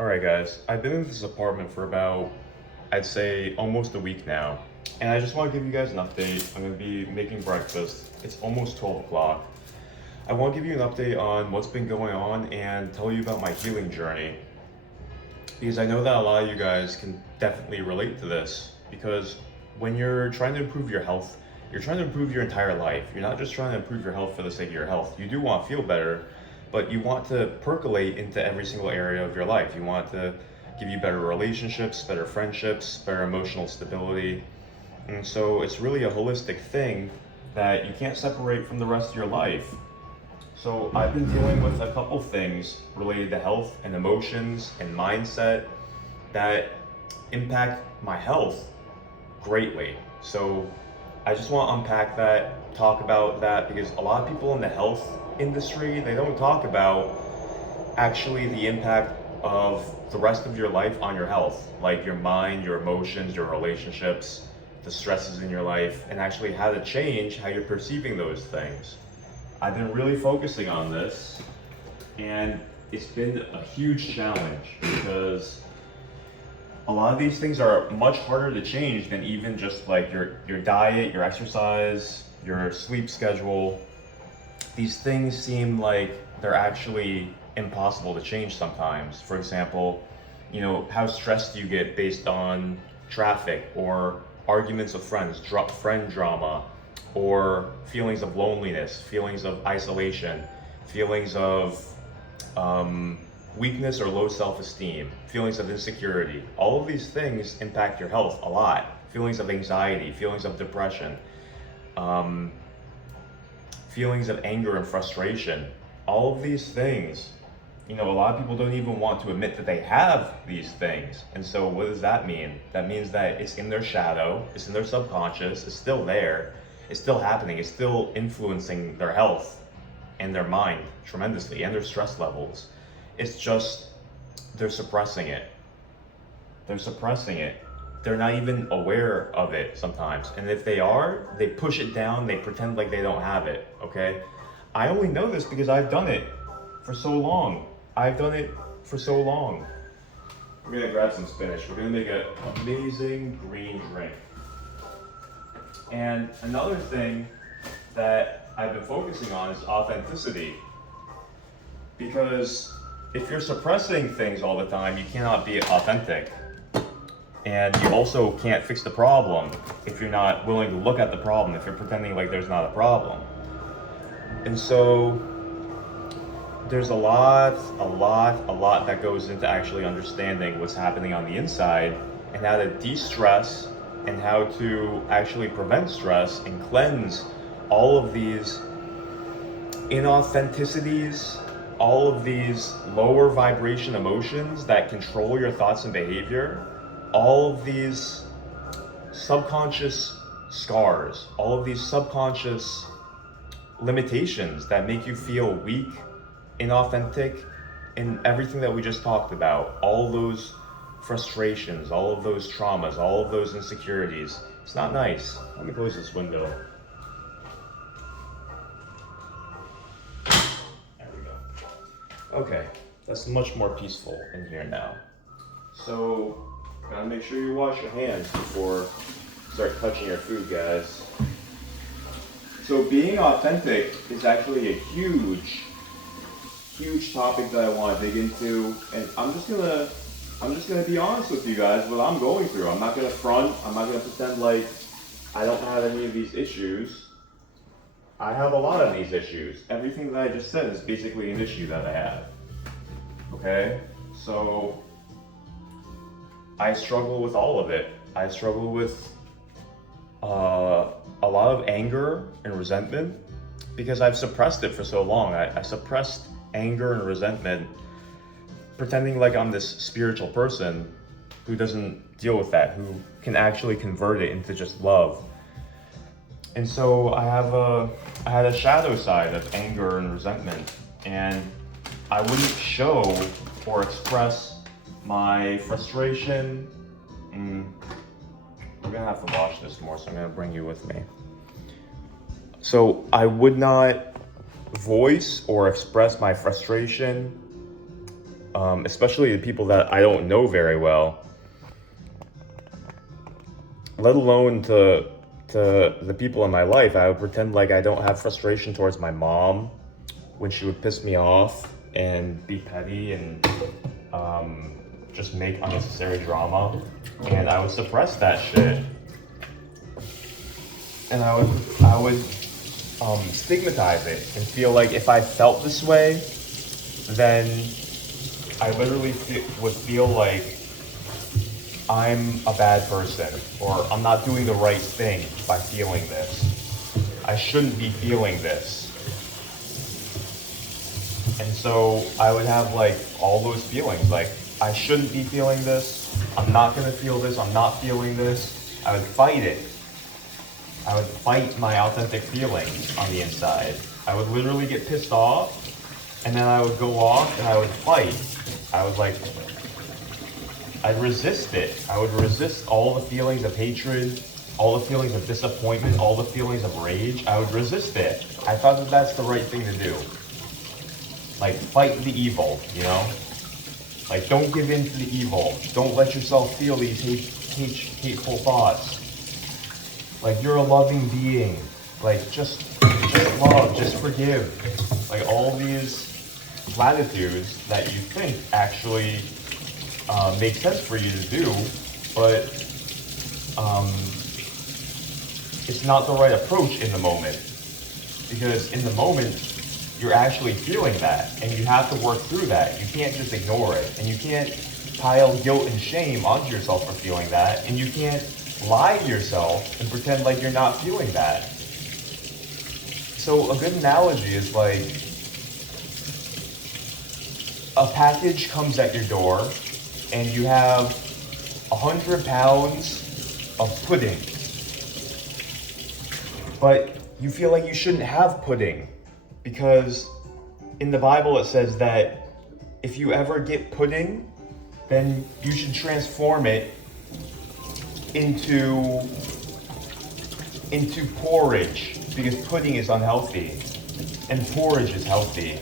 Alright guys, I've been in this apartment for about, I'd say almost a week now. And I just want to give you guys an update. I'm going to be making breakfast. It's almost 12 o'clock. I want to give you an update on what's been going on and tell you about my healing journey. Because I know that a lot of you guys can definitely relate to this. Because when you're trying to improve your health, you're trying to improve your entire life. You're not just trying to improve your health for the sake of your health. You do want to feel better, but you want to percolate into every single area of your life. You want to give you better relationships, better friendships, better emotional stability. And so it's really a holistic thing that you can't separate from the rest of your life. So I've been dealing with a couple things related to health and emotions and mindset that impact my health greatly. So I just want to unpack that, talk about that, because a lot of people in the health industry, they don't talk about actually the impact of the rest of your life on your health, like your mind, your emotions, your relationships, the stresses in your life, and actually how to change how you're perceiving those things. I've been really focusing on this, and it's been a huge challenge because a lot of these things are much harder to change than even just like your diet, your exercise, your sleep schedule. These things seem like they're actually impossible to change sometimes. For example, how stressed you get based on traffic or arguments with friends, friend drama, or feelings of loneliness, feelings of isolation, feelings of weakness or low self-esteem, feelings of insecurity. All of these things impact your health a lot. Feelings of anxiety, feelings of depression, feelings of anger and frustration. All of these things, a lot of people don't even want to admit that they have these things. And so what does that mean? That means that it's in their shadow, it's in their subconscious, it's still there, it's still happening, it's still influencing their health and their mind tremendously and their stress levels. It's just, they're suppressing it. They're suppressing it. They're not even aware of it sometimes. And if they are, they push it down, they pretend like they don't have it, okay? I only know this because I've done it for so long. I've done it for so long. We're gonna grab some spinach. We're gonna make an amazing green drink. And another thing that I've been focusing on is authenticity. Because if you're suppressing things all the time, you cannot be authentic. And you also can't fix the problem if you're not willing to look at the problem, if you're pretending like there's not a problem. And so there's a lot that goes into actually understanding what's happening on the inside and how to de-stress and how to actually prevent stress and cleanse all of these inauthenticities, all of these lower vibration emotions that control your thoughts and behavior, all of these subconscious scars, all of these subconscious limitations that make you feel weak, inauthentic, and everything that we just talked about, all those frustrations, all of those traumas, all of those insecurities. It's not nice. Let me close this window. There we go. Okay, that's much more peaceful in here now. So, gotta make sure you wash your hands before you start touching your food, guys. So being authentic is actually a huge topic that I want to dig into, and I'm just gonna be honest with you guys what I'm going through. I'm not gonna front. I'm not gonna pretend like I don't have any of these issues. I have a lot of these issues. Everything that I just said is basically an issue that I have. Okay, so I struggle with all of it. I struggle with a lot of anger and resentment because I've suppressed it for so long. I suppressed anger and resentment, pretending like I'm this spiritual person who doesn't deal with that, who can actually convert it into just love. And so I had a shadow side of anger and resentment, and I wouldn't show or express my frustration. We're gonna have to wash this more, so I'm gonna bring you with me. So I would not voice or express my frustration especially the people that I don't know very well, let alone to the people in my life. I would pretend like I don't have frustration towards my mom when she would piss me off and be petty and just make unnecessary drama, and I would suppress that shit, and I would stigmatize it and feel like if I felt this way, then I literally would feel like I'm a bad person, or I'm not doing the right thing by feeling this. I shouldn't be feeling this. And so I would have like all those feelings, like I shouldn't be feeling this, I'm not gonna feel this, I'm not feeling this. I would fight it. I would fight my authentic feelings on the inside. I would literally get pissed off, and then I would go off and I would fight. I would like, I'd resist it. I would resist all the feelings of hatred, all the feelings of disappointment, all the feelings of rage. I would resist it. I thought that that's the right thing to do. Like, fight the evil, you know? Like, don't give in to the evil. Don't let yourself feel these hateful thoughts. Like, you're a loving being. Like, just love, just forgive. Like, all these platitudes that you think actually make sense for you to do, but it's not the right approach in the moment. Because in the moment, you're actually feeling that, and you have to work through that. You can't just ignore it, and you can't pile guilt and shame onto yourself for feeling that, and you can't lie to yourself and pretend like you're not feeling that. So a good analogy is like a package comes at your door, and you have 100 pounds of pudding, but you feel like you shouldn't have pudding. Because in the Bible it says that if you ever get pudding, then you should transform it into porridge, because pudding is unhealthy and porridge is healthy.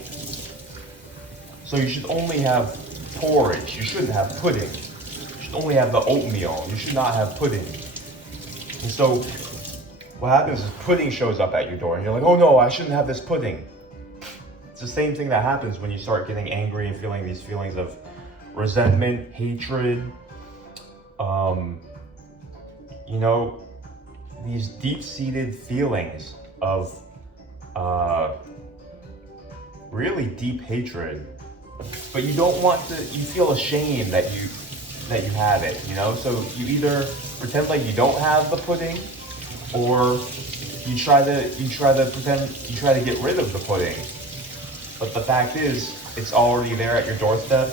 So you should only have porridge. You shouldn't have pudding. You should only have the oatmeal. You should not have pudding. And so what happens is pudding shows up at your door and you're like, oh no, I shouldn't have this pudding. It's the same thing that happens when you start getting angry and feeling these feelings of resentment, hatred, you know, these deep-seated feelings of really deep hatred. But you don't want to, you feel ashamed that you have it, you know? So you either pretend like you don't have the pudding, or you try to get rid of the pudding. But the fact is, it's already there at your doorstep,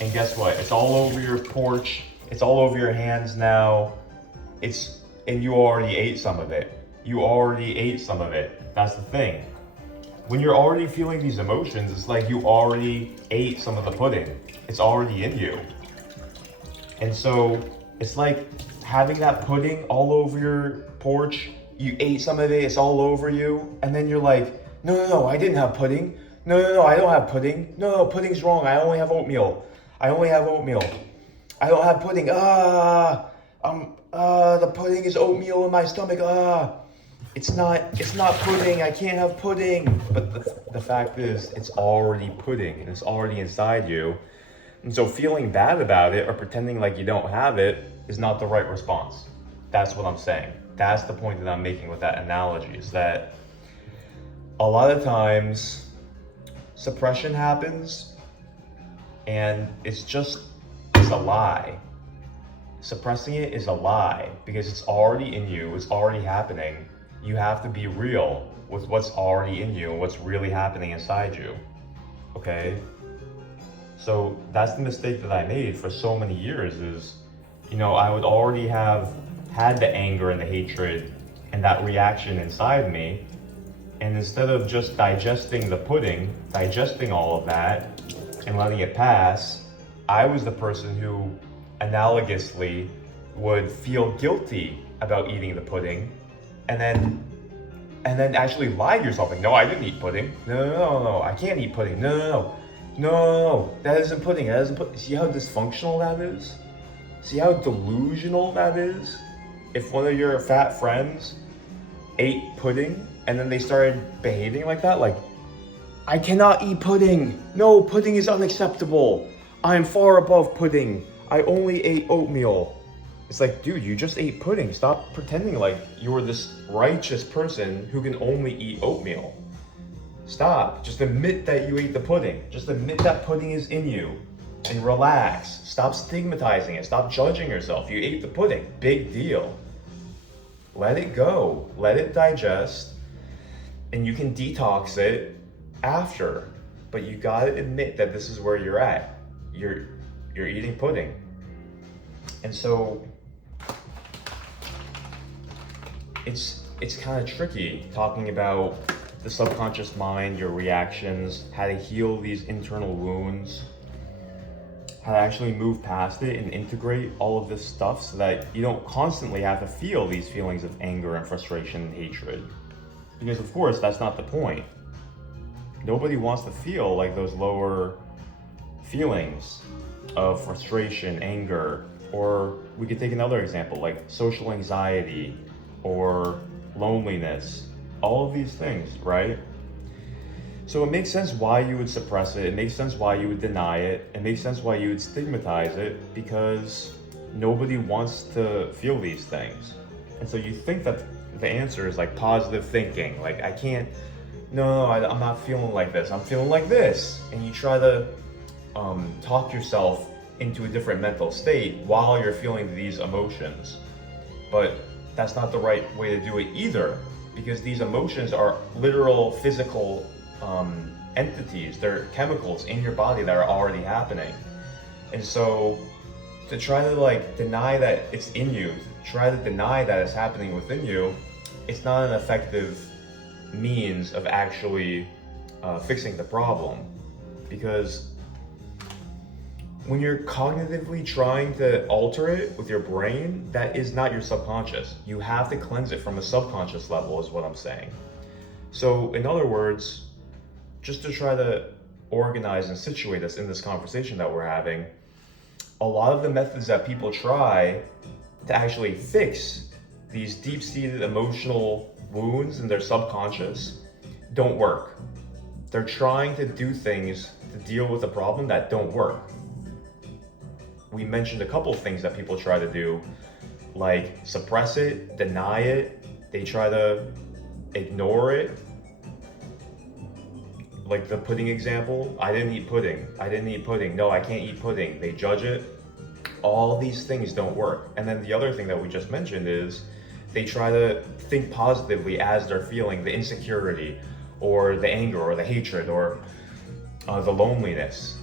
and guess what? It's all over your porch, it's all over your hands now, and you already ate some of it. You already ate some of it. That's the thing. When you're already feeling these emotions, it's like you already ate some of the pudding. It's already in you. And so it's like having that pudding all over your porch. You ate some of it, it's all over you, and then you're like, no, I didn't have pudding. No, I don't have pudding. No, pudding's wrong. I only have oatmeal. I don't have pudding. The pudding is oatmeal in my stomach. It's not pudding. I can't have pudding. But the fact is, it's already pudding, and it's already inside you. And so feeling bad about it or pretending like you don't have it is not the right response. That's what I'm saying. That's the point that I'm making with that analogy, is that a lot of times suppression happens and it's a lie. Suppressing it is a lie because it's already in you, it's already happening. You have to be real with what's already in you and what's really happening inside you, okay? So that's the mistake that I made for so many years is, you know, I would already have had the anger and the hatred and that reaction inside me. And instead of just digesting the pudding, digesting all of that and letting it pass, I was the person who analogously would feel guilty about eating the pudding and then actually lie to yourself like, no, I didn't eat pudding. No, I can't eat pudding. No. No, that isn't pudding. That isn't pudding. See how dysfunctional that is? See how delusional that is? If one of your fat friends ate pudding and then they started behaving like that, like, I cannot eat pudding. No, pudding is unacceptable. I am far above pudding. I only ate oatmeal. It's like, dude, you just ate pudding. Stop pretending like you're this righteous person who can only eat oatmeal. Stop. Just admit that you ate the pudding. Just admit that pudding is in you. And relax. Stop stigmatizing it. Stop judging yourself. You ate the pudding. Big deal. Let it go. Let it digest. And you can detox it after. But you gotta admit that this is where you're at. You're eating pudding. And so it's kind of tricky talking about the subconscious mind, your reactions, how to heal these internal wounds, how to actually move past it and integrate all of this stuff so that you don't constantly have to feel these feelings of anger and frustration and hatred. Because of course, that's not the point. Nobody wants to feel like those lower feelings of frustration, anger, or we could take another example like social anxiety or loneliness, all of these things, right? So it makes sense why you would suppress it. It makes sense why you would deny it. It makes sense why you would stigmatize it, because nobody wants to feel these things. And so you think that the answer is like positive thinking. Like, I can't, I'm not feeling like this. I'm feeling like this. And you try to talk yourself into a different mental state while you're feeling these emotions. But that's not the right way to do it either, because these emotions are literal physical entities. They're chemicals in your body that are already happening. And so to try to like deny that it's in you, try to deny that it's happening within you, it's not an effective means of actually fixing the problem. Because when you're cognitively trying to alter it with your brain, that is not your subconscious. You have to cleanse it from a subconscious level, is what I'm saying. So in other words, just to try to organize and situate us in this conversation that we're having, a lot of the methods that people try to actually fix these deep-seated emotional wounds in their subconscious don't work. They're trying to do things to deal with a problem that don't work. We mentioned a couple of things that people try to do, like suppress it, deny it. They try to ignore it. Like the pudding example, I didn't eat pudding. I didn't eat pudding. No, I can't eat pudding. They judge it. All these things don't work. And then the other thing that we just mentioned is they try to think positively as they're feeling the insecurity or the anger or the hatred or the loneliness.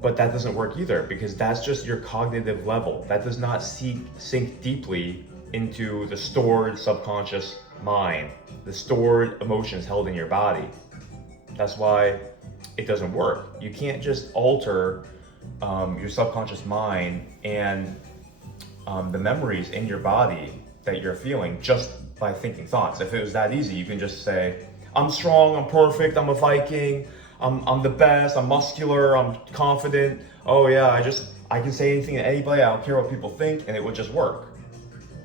But that doesn't work either, because that's just your cognitive level. That does not sink deeply into the stored subconscious mind, the stored emotions held in your body. That's why it doesn't work. You can't just alter your subconscious mind and the memories in your body that you're feeling just by thinking thoughts. If it was that easy, you can just say, I'm strong, I'm perfect, I'm a Viking, I'm the best, I'm muscular, I'm confident. Oh yeah, I can say anything to anybody, I don't care what people think, and it would just work.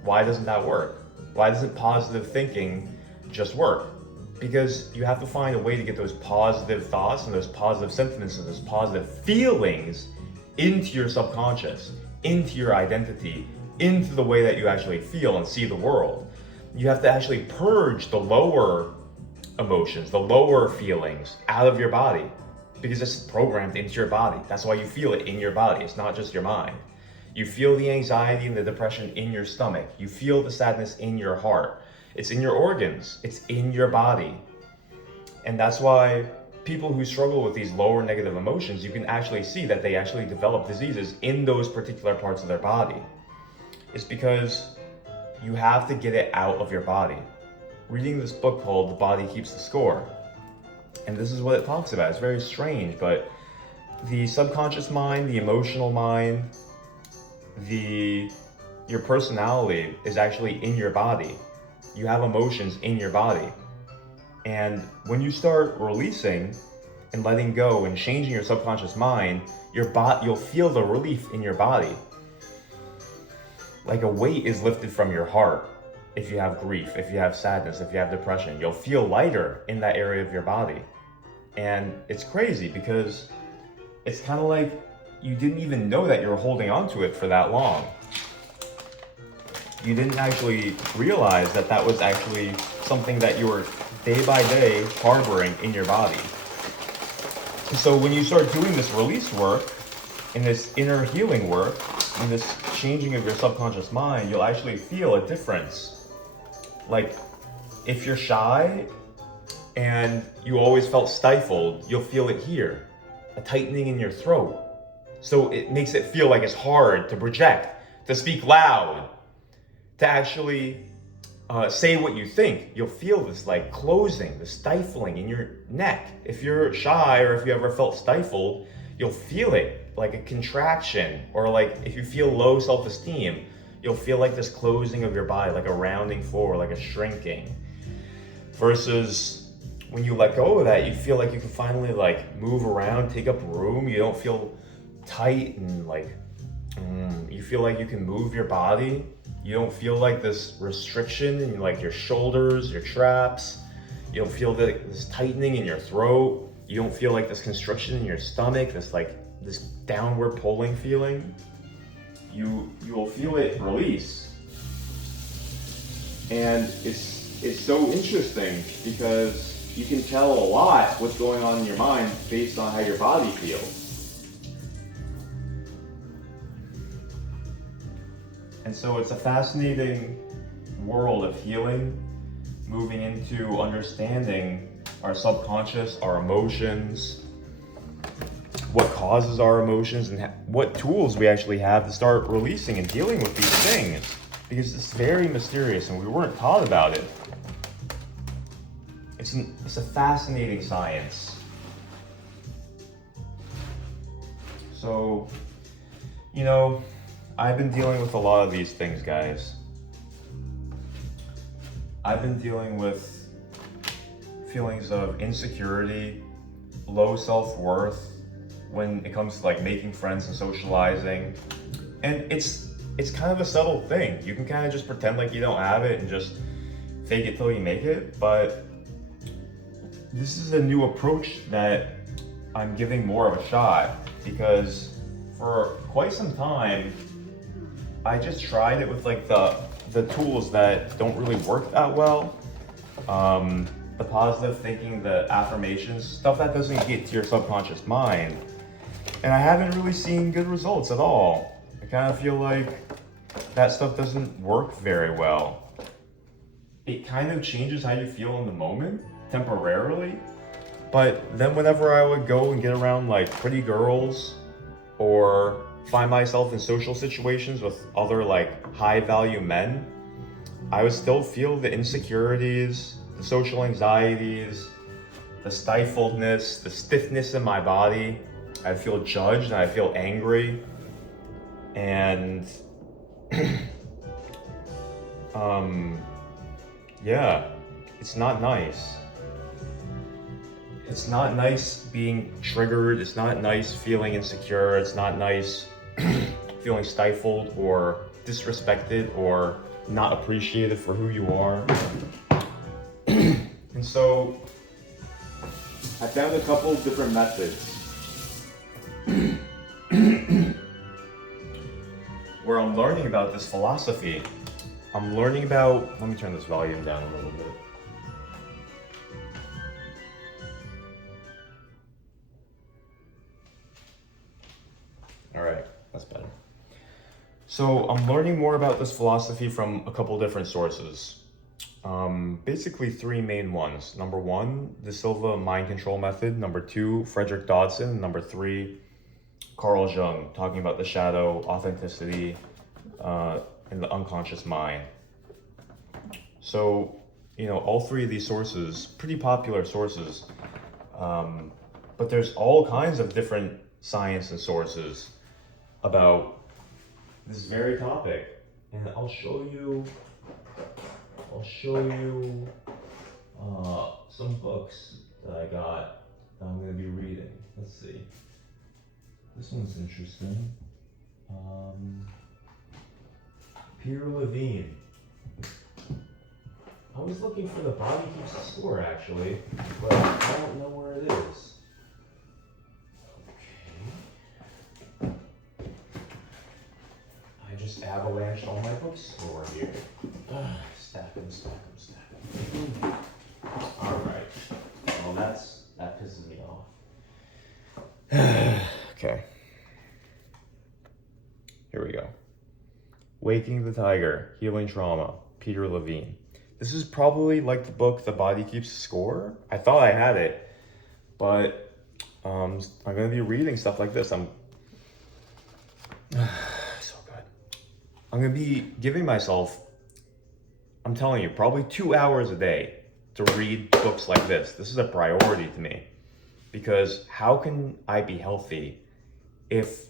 Why doesn't that work? Why doesn't positive thinking just work? Because you have to find a way to get those positive thoughts and those positive sentiments and those positive feelings into your subconscious, into your identity, into the way that you actually feel and see the world. You have to actually purge the lower emotions, the lower feelings out of your body, because it's programmed into your body. That's why you feel it in your body. It's not just your mind. You feel the anxiety and the depression in your stomach. You feel the sadness in your heart. It's in your organs. It's in your body. And that's why people who struggle with these lower negative emotions, you can actually see that they actually develop diseases in those particular parts of their body. It's because you have to get it out of your body. Reading this book called The Body Keeps the Score, and this is what it talks about. It's very strange, but the subconscious mind, the emotional mind, your personality is actually in your body. You have emotions in your body. And when you start releasing and letting go and changing your subconscious mind, you'll feel the relief in your body. Like a weight is lifted from your heart. If you have grief, if you have sadness, if you have depression, you'll feel lighter in that area of your body. And it's crazy because it's kind of like you didn't even know that you were holding on to it for that long. You didn't actually realize that that was actually something that you were day by day harboring in your body. So when you start doing this release work and this inner healing work and this changing of your subconscious mind, you'll actually feel a difference. Like if you're shy and you always felt stifled, you'll feel it here, a tightening in your throat. So it makes it feel like it's hard to project, to speak loud, to actually say what you think. You'll feel this like closing, the stifling in your neck. If you're shy or if you ever felt stifled, you'll feel it like a contraction, or like if you feel low self-esteem, you'll feel like this closing of your body, like a rounding forward, like a shrinking. Versus when you let go of that, you feel like you can finally like move around, take up room. You don't feel tight and like, you feel like you can move your body. You don't feel like this restriction in like your shoulders, your traps. You don't feel this tightening in your throat. You don't feel like this constriction in your stomach, this downward pulling feeling. You will feel it release. And it's so interesting because you can tell a lot what's going on in your mind based on how your body feels. And so it's a fascinating world of healing, moving into understanding our subconscious, our emotions, what causes our emotions, and what tools we actually have to start releasing and dealing with these things. Because it's very mysterious and we weren't taught about it. It's a fascinating science. So, I've been dealing with a lot of these things, guys. I've been dealing with feelings of insecurity, low self-worth when it comes to like making friends and socializing. And it's kind of a subtle thing. You can kind of just pretend like you don't have it and just fake it till you make it. But this is a new approach that I'm giving more of a shot, because for quite some time, I just tried it with like the tools that don't really work that well. The positive thinking, the affirmations, stuff that doesn't get to your subconscious mind. And I haven't really seen good results at all. I kind of feel like that stuff doesn't work very well. It kind of changes how you feel in the moment, temporarily. But then whenever I would go and get around like pretty girls, or find myself in social situations with other like high value men, I would still feel the insecurities, the social anxieties, the stifledness, the stiffness in my body. I feel judged and I feel angry. And yeah, it's not nice. It's not nice being triggered. It's not nice feeling insecure. It's not nice feeling stifled or disrespected or not appreciated for who you are. And so I found a couple of different methods where I'm learning about this philosophy. I'm learning about, let me turn this volume down a little bit. All right, that's better. So I'm learning more about this philosophy from a couple different sources. Basically three main ones. Number one, the Silva mind control method. Number two, Frederick Dodson. Number three, Carl Jung, talking about the shadow, authenticity, and the unconscious mind. So, all three of these sources, pretty popular sources, but there's all kinds of different science and sources about this very topic. And I'll show you some books that I got I'm going to be reading. Let's see. This one's interesting. Peter Levine. I was looking for the body keeps score actually, but I don't know where it is. Okay. I just avalanched all my books over here. Stack them. Alright. Well, that pisses me off. Okay. Here we go. Waking the Tiger, Healing Trauma, Peter Levine. This is probably like the book The Body Keeps Score. I thought I had it, but I'm going to be reading stuff like this. So good. I'm going to be giving myself, I'm telling you, probably 2 hours a day to read books like this. This is a priority to me, because how can I be healthy if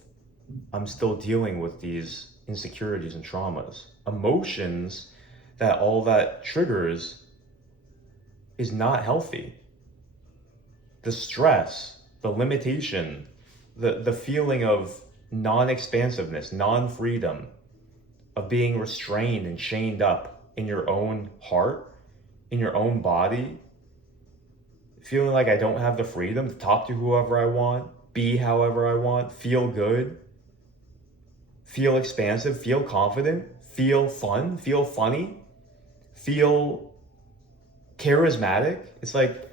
I'm still dealing with these insecurities and traumas? Emotions that all that triggers is not healthy. The stress, the limitation, the feeling of non-expansiveness, non-freedom, of being restrained and chained up in your own heart, in your own body, feeling like I don't have the freedom to talk to whoever I want, be however I want, feel good, feel expansive, feel confident, feel fun, feel funny, feel charismatic. It's like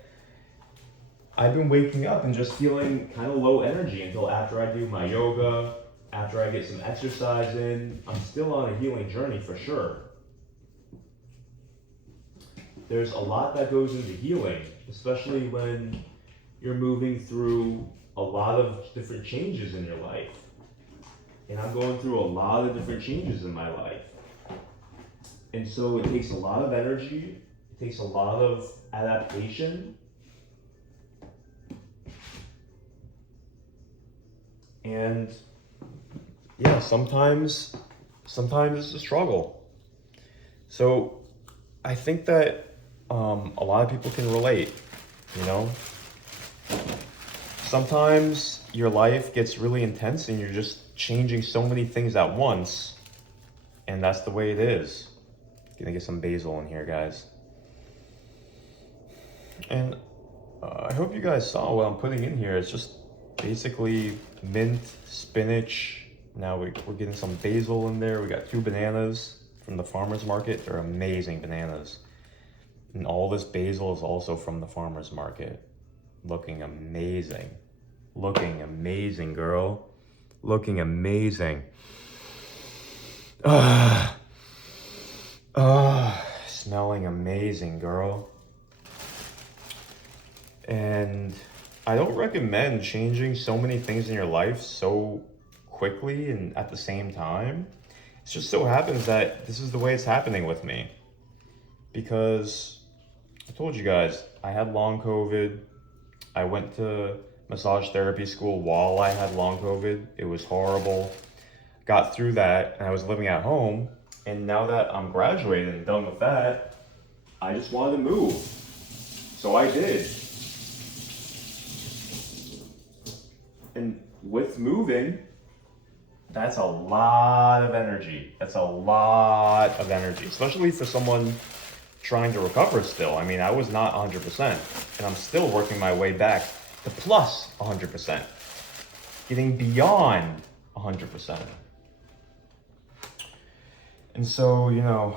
I've been waking up and just feeling kind of low energy until after I do my yoga, after I get some exercise in. I'm still on a healing journey for sure. There's a lot that goes into healing, especially when you're moving through a lot of different changes in your life. And I'm going through a lot of different changes in my life. And so it takes a lot of energy, it takes a lot of adaptation. And yeah, sometimes it's a struggle. So I think that a lot of people can relate, you know? Sometimes your life gets really intense and you're just changing so many things at once, and that's the way it is. Gonna get some basil in here, guys. And I hope you guys saw what I'm putting in here. It's just basically mint, spinach. Now we're getting some basil in there. We got 2 bananas from the farmer's market. They're amazing bananas. And all this basil is also from the farmer's market. Looking amazing. Looking amazing, girl. Looking amazing. Smelling amazing, girl. And I don't recommend changing so many things in your life so quickly and at the same time. It just so happens that this is the way it's happening with me. Because I told you guys, I had long COVID. I went to massage therapy school while I had long COVID. It was horrible. Got through that, and I was living at home. And now that I'm graduated and done with that, I just wanted to move. So I did. And with moving, that's a lot of energy. That's a lot of energy, especially for someone trying to recover still. I mean, I was not 100%, and I'm still working my way back to plus 100%, getting beyond 100%. And so, you know,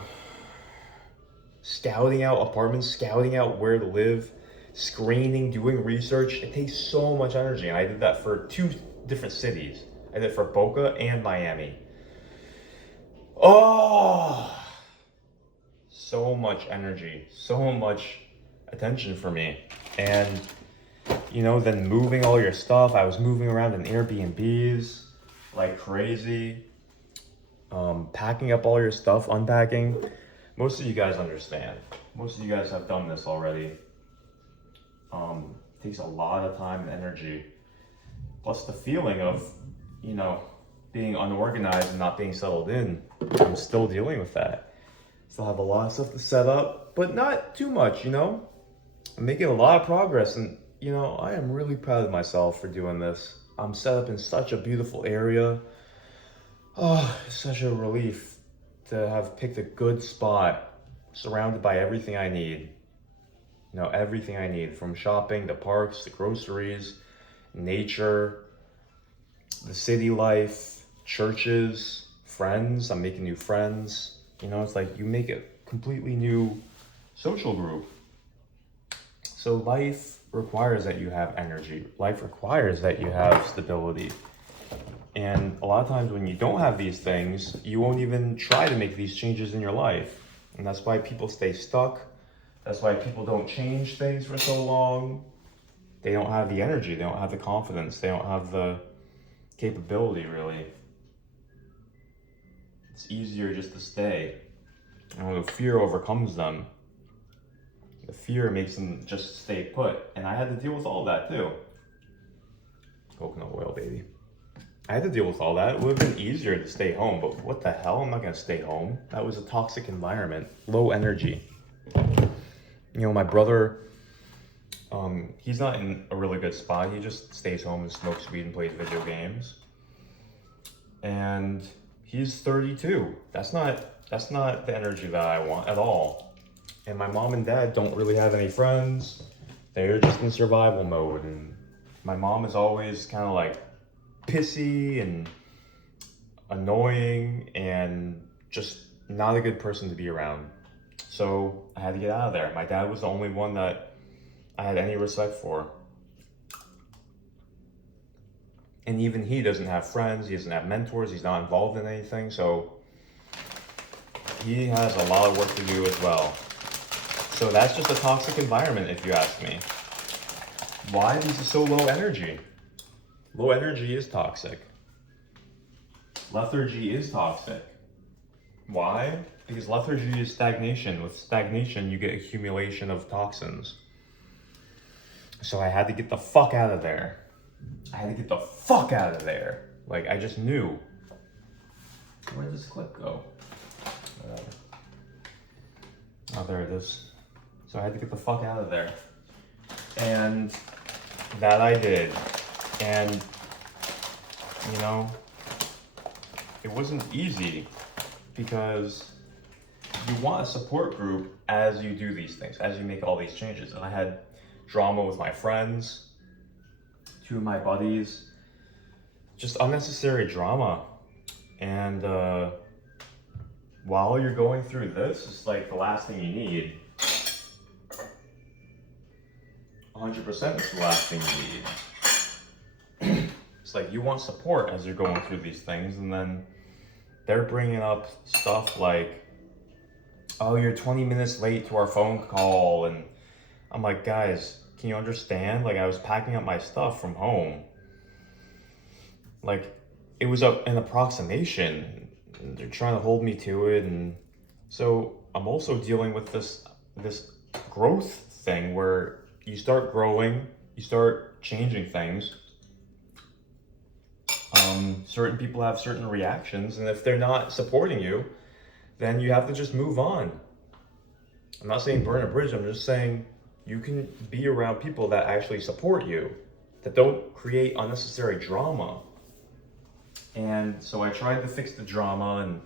scouting out apartments, scouting out where to live, screening, doing research, it takes so much energy. And I did that for 2 different cities. I did it for Boca and Miami. Oh, so much energy, so much attention for me. And, you know, then moving all your stuff. I was moving around in Airbnbs like crazy. Packing up all your stuff, unpacking. Most of you guys understand. Most of you guys have done this already. Takes a lot of time and energy. Plus the feeling of, you know, being unorganized and not being settled in. I'm still dealing with that. Still have a lot of stuff to set up, but not too much, you know? I'm making a lot of progress, and you know, I am really proud of myself for doing this. I'm set up in such a beautiful area. Oh, it's such a relief to have picked a good spot, surrounded by everything I need. You know, everything I need, from shopping, to parks, to groceries, nature, the city life, churches, friends. I'm making new friends. You know, it's like you make a completely new social group. So life requires that you have energy. Life requires that you have stability. And a lot of times when you don't have these things, you won't even try to make these changes in your life. And that's why people stay stuck. That's why people don't change things for so long. They don't have the energy, they don't have the confidence, they don't have the capability, really. It's easier just to stay. And when the fear overcomes them, the fear makes them just stay put. And I had to deal with all that too. Coconut oil, baby. I had to deal with all that. It would have been easier to stay home, but what the hell? I'm not gonna stay home. That was a toxic environment, low energy. You know, my brother, he's not in a really good spot. He just stays home and smokes weed and plays video games. And he's 32. That's not the energy that I want at all. And my mom and dad don't really have any friends. They're just in survival mode. And my mom is always kind of like pissy and annoying and just not a good person to be around. So I had to get out of there. My dad was the only one that I had any respect for. And even he doesn't have friends, he doesn't have mentors, he's not involved in anything, so he has a lot of work to do as well. So that's just a toxic environment, if you ask me. Why? Because it's so low energy. Low energy is toxic. Lethargy is toxic. Why? Because lethargy is stagnation. With stagnation, you get accumulation of toxins. So I had to get the fuck out of there. I had to get the fuck out of there. Like, I just knew. Where did this clip go? Whatever. Oh, there it is. So I had to get the fuck out of there. And that I did. And, you know, it wasn't easy because you want a support group as you do these things, as you make all these changes. And I had drama with my friends, two of my buddies, just unnecessary drama. And while you're going through this, it's like the last thing you need. 100% is the last thing you need. It's like you want support as you're going through these things, and then they're bringing up stuff like, oh, you're 20 minutes late to our phone call. And I'm like, guys, can you understand? Like, I was packing up my stuff from home. Like, it was an approximation. They're trying to hold me to it. And so I'm also dealing with this growth thing where you start growing, you start changing things. Certain people have certain reactions, and if they're not supporting you, then you have to just move on. I'm not saying burn a bridge, I'm just saying you can be around people that actually support you, that don't create unnecessary drama. And so I tried to fix the drama, and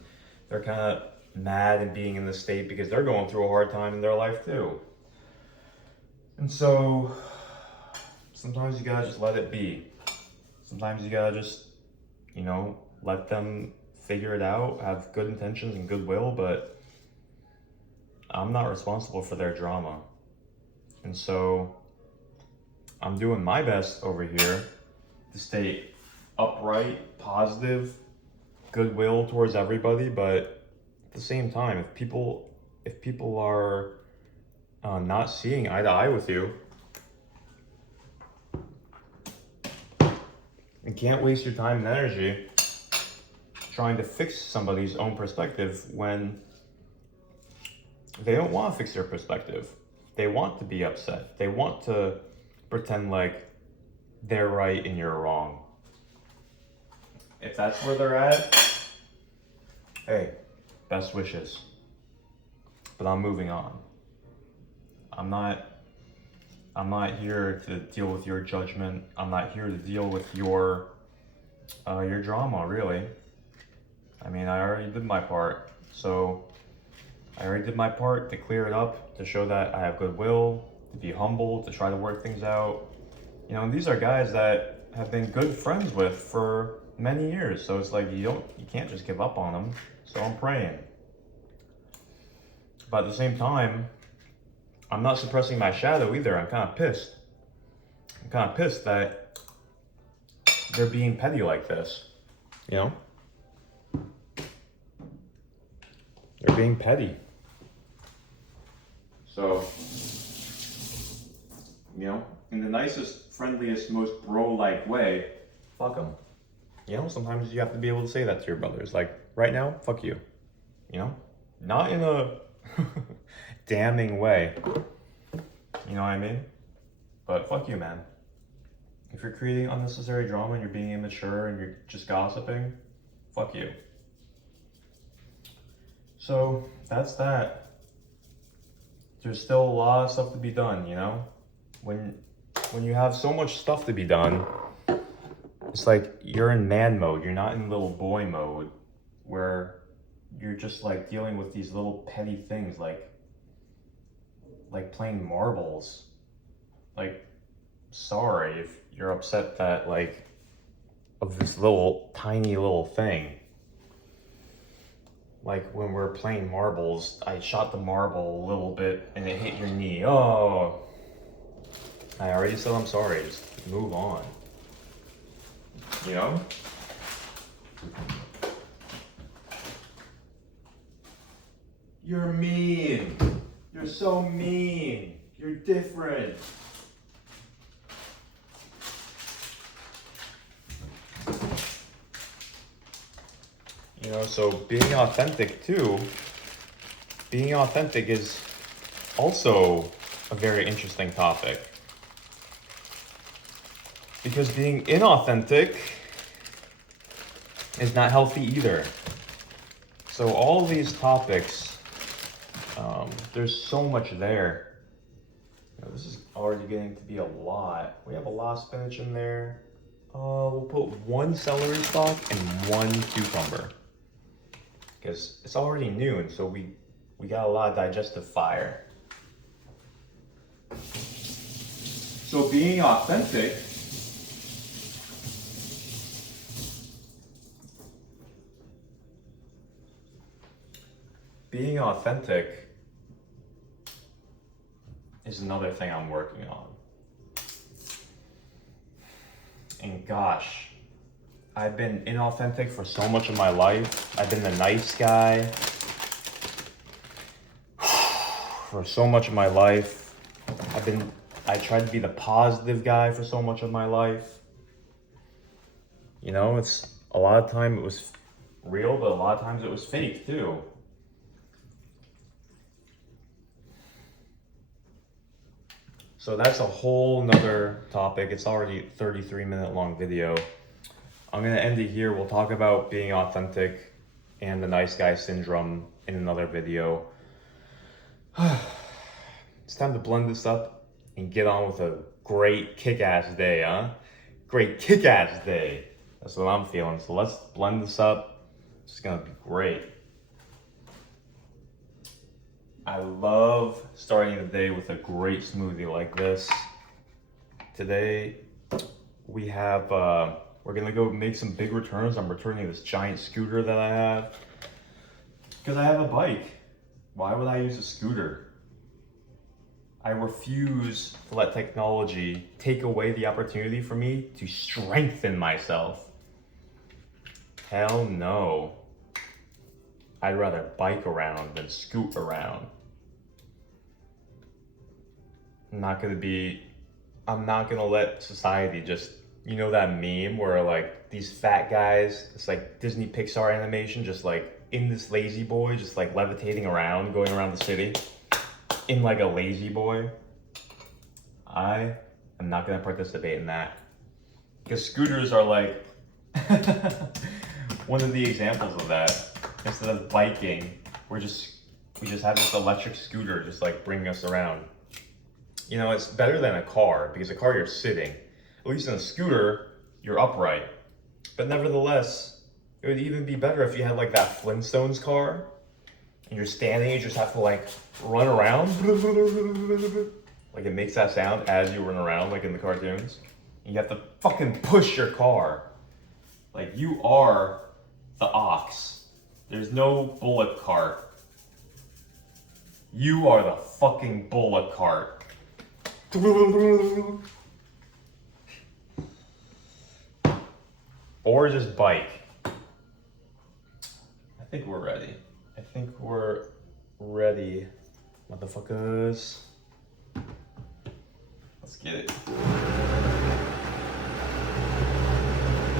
they're kind of mad and being in this state because they're going through a hard time in their life too. And so sometimes you gotta just let it be. Sometimes you gotta just, you know, let them figure it out, have good intentions and goodwill, but I'm not responsible for their drama. And so I'm doing my best over here to stay upright, positive, goodwill towards everybody, but at the same time, if people are not seeing eye to eye with you, you can't waste your time and energy trying to fix somebody's own perspective when they don't want to fix their perspective. They want to be upset. They want to pretend like they're right and you're wrong. If that's where they're at, hey, best wishes. But I'm moving on. I'm I'm not here to deal with your judgment. I'm not here to deal with your drama, really. I mean, I already did my part. So I already did my part to clear it up, to show that I have goodwill, to be humble, to try to work things out. You know, and these are guys that have been good friends with for many years. So it's like you can't just give up on them. So I'm praying. But at the same time, I'm not suppressing my shadow either. I'm kind of pissed. I'm kind of pissed that they're being petty like this. You know? They're being petty. So, you know, in the nicest, friendliest, most bro-like way, fuck them. You know, sometimes you have to be able to say that to your brothers. Like, right now, fuck you. You know? Not in a damning way. You know what I mean? But fuck you, man. If you're creating unnecessary drama and you're being immature and you're just gossiping, fuck you. So, that's that. There's still a lot of stuff to be done, you know? When you have so much stuff to be done, it's like you're in man mode. You're not in little boy mode where you're just like dealing with these little petty things like playing marbles. Like, sorry if you're upset that like of this little tiny little thing. Like when we're playing marbles, I shot the marble a little bit and it hit your knee. Oh, I already said I'm sorry. Just move on. You know? You're mean. You're so mean. You're different. You know, so being authentic too, being authentic is also a very interesting topic. Because being inauthentic is not healthy either. So all these topics, there's so much there. You know, this is already getting to be a lot. We have a lot of spinach in there. We'll put 1 celery stalk and 1 cucumber. Because it's already noon, so we got a lot of digestive fire. So being authentic is another thing I'm working on. And gosh, I've been inauthentic for so much of my life. I've been the nice guy for so much of my life. I tried to be the positive guy for so much of my life. You know, it's a lot of time it was real, but a lot of times it was fake too. So that's a whole nother topic. It's already a 33-minute long video. I'm gonna end it here. We'll talk about being authentic and the nice guy syndrome in another video. It's time to blend this up and get on with a great kick-ass day, huh? Great kick-ass day. That's what I'm feeling. So let's blend this up. It's gonna be great. I love starting the day with a great smoothie like this. Today, we have, we're gonna go make some big returns. I'm returning this giant scooter that I have. Because I have a bike. Why would I use a scooter? I refuse to let technology take away the opportunity for me to strengthen myself. Hell no. I'd rather bike around than scoot around. I'm not gonna let society just, you know that meme where like these fat guys, it's like Disney Pixar animation, just like in this lazy boy, just like levitating around, going around the city in like a lazy boy. I am not gonna participate in that. Because scooters are like one of the examples of that. Instead of biking, we just have this electric scooter just like bringing us around. You know, it's better than a car because a car you're sitting. At least in a scooter, you're upright. But nevertheless, it would even be better if you had like that Flintstones car and you're standing, you just have to like run around. Like it makes that sound as you run around, like in the cartoons. And you have to fucking push your car. Like you are the ox. There's no bullock cart. You are the fucking bullock cart. Or just bike. I think we're ready. I think we're ready, motherfuckers. Let's get it.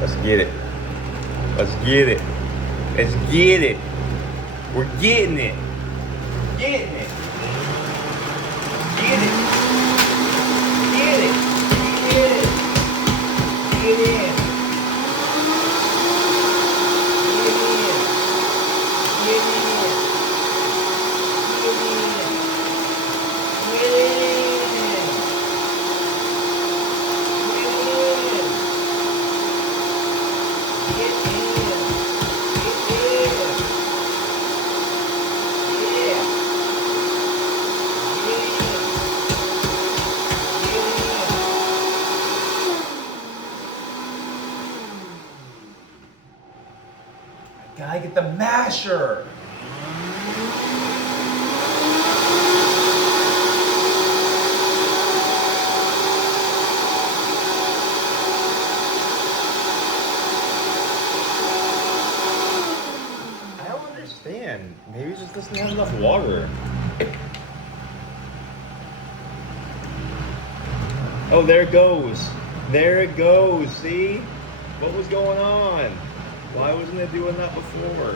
Let's get it. Let's get it. Let's get it. We're getting it. Getting it. Get it. Get it. Get it. Get in. Gotta get the masher. I don't understand. Maybe it just doesn't have enough water. Oh, there it goes. There it goes. See? What was going on? Why wasn't it doing that before?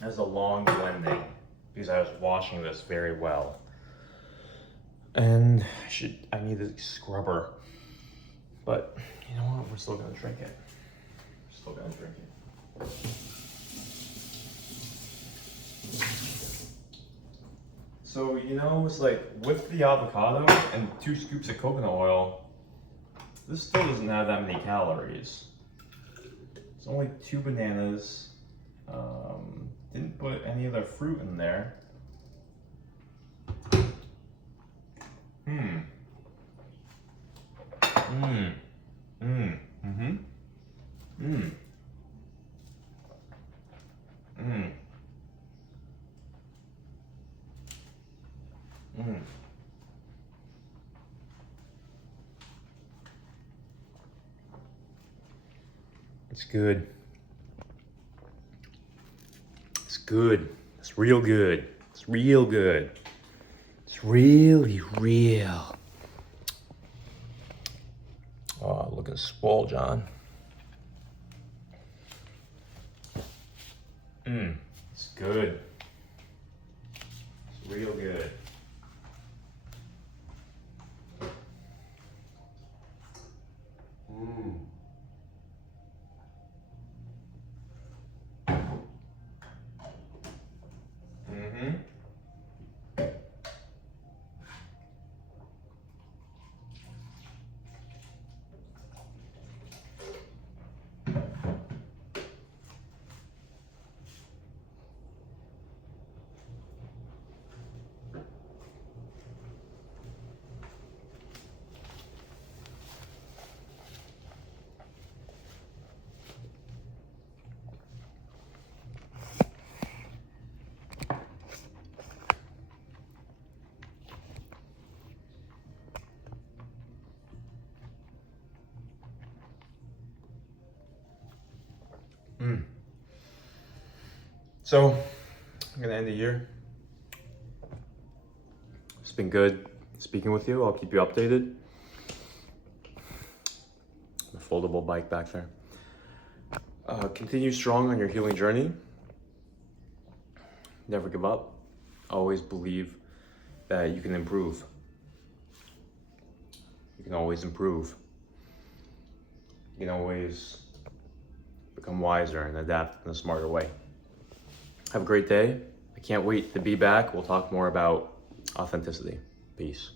That's a long blending because I was washing this very well. And I need a scrubber. But you know what? We're still gonna drink it. We're still gonna drink it. So, you know, it's like with the avocado and 2 scoops of coconut oil, this still doesn't have that many calories. It's only 2 bananas. Didn't put any other fruit in there. It's good. good. It's real good. It's real good. It's really real. Oh, looking swole, John. It's good. It's real good. So, I'm gonna end the year. It's been good speaking with you. I'll keep you updated. The foldable bike back there. Continue strong on your healing journey. Never give up. Always believe that you can improve. You can always improve. You can always become wiser and adapt in a smarter way. Have a great day. I can't wait to be back. We'll talk more about authenticity. Peace.